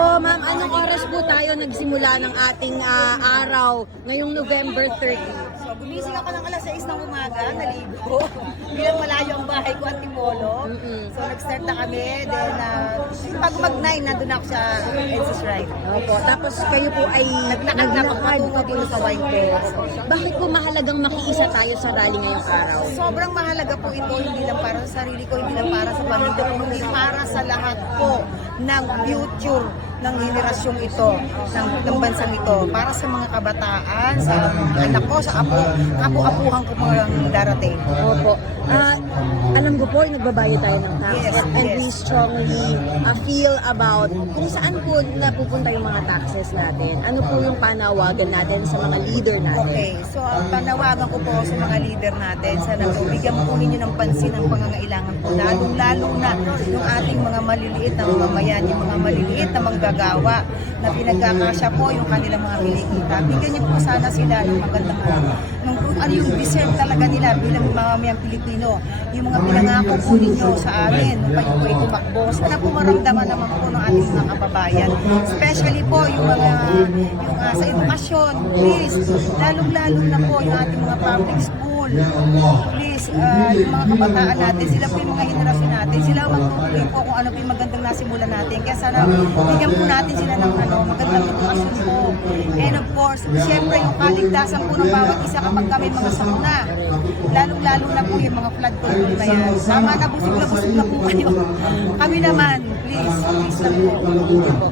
po, ma'am, anong oras po tayo nagsimula ng ating araw ngayong November 30? So, gumising ako ng alas 6 ng umaga, naligo. Bilang malayo ang bahay ko at Timolo. So, nag-start na kami. Then, pag mag-9, nandun ako sa Edsus Ride. Opo, tapos kayo po ay Naglakad patungo dito sa White Bear. Bakit po mahalagang makiisa tayo sa rally ngayong araw? Sobrang mahalaga po ito, hindi lang para sa sarili ko, hindi lang para sa pamilya ko, hindi para sa lahat po ng future ng henerasyong ito, ng bansang ito, para sa mga kabataan, sa mga anak ko, sa apu-apuhan ko mga darating. Opo. Alam ko po, nagbabayad tayo ng tax. Yes, And yes. we strongly feel about kung saan po napupunta yung mga taxes natin. Ano po yung panawagan natin sa mga leader natin? Okay, so ang panawagan ko po sa mga leader natin, sana po bigyan po ninyo ng pansin ang pangangailangan po, lalo na yung ating mga maliliit na mamamayan, yung mga maliliit na manggagawa na pinagkakasya po yung kanilang mga kinikita. Bigyan niyo po sana sila yung magandang ano yung deserve talaga nila bilang mamamayang Pilipino. Yung mga pinangako po ninyo sa amin, nung kayo po ay tumakbo, sana po maramdaman naman po ng ating mga kababayan. Especially po yung mga sa edukasyon, please, lalong-lalo na po yung ating mga public school. Please, yung mga kabataan natin, sila po yung mga henerasyon natin, sila magtutuloy po kung ano po yung magandang nasimulan natin. Kaya sana bigyan po natin sila ng magandang edukasyon po. And of course, siyempre yung kaligtasan po ng bawat isa kapag kami mga sakuna. Lalong-lalo na po yung mga flood control na yan. Tama na, busog na po kayo. Kami naman, please lang po.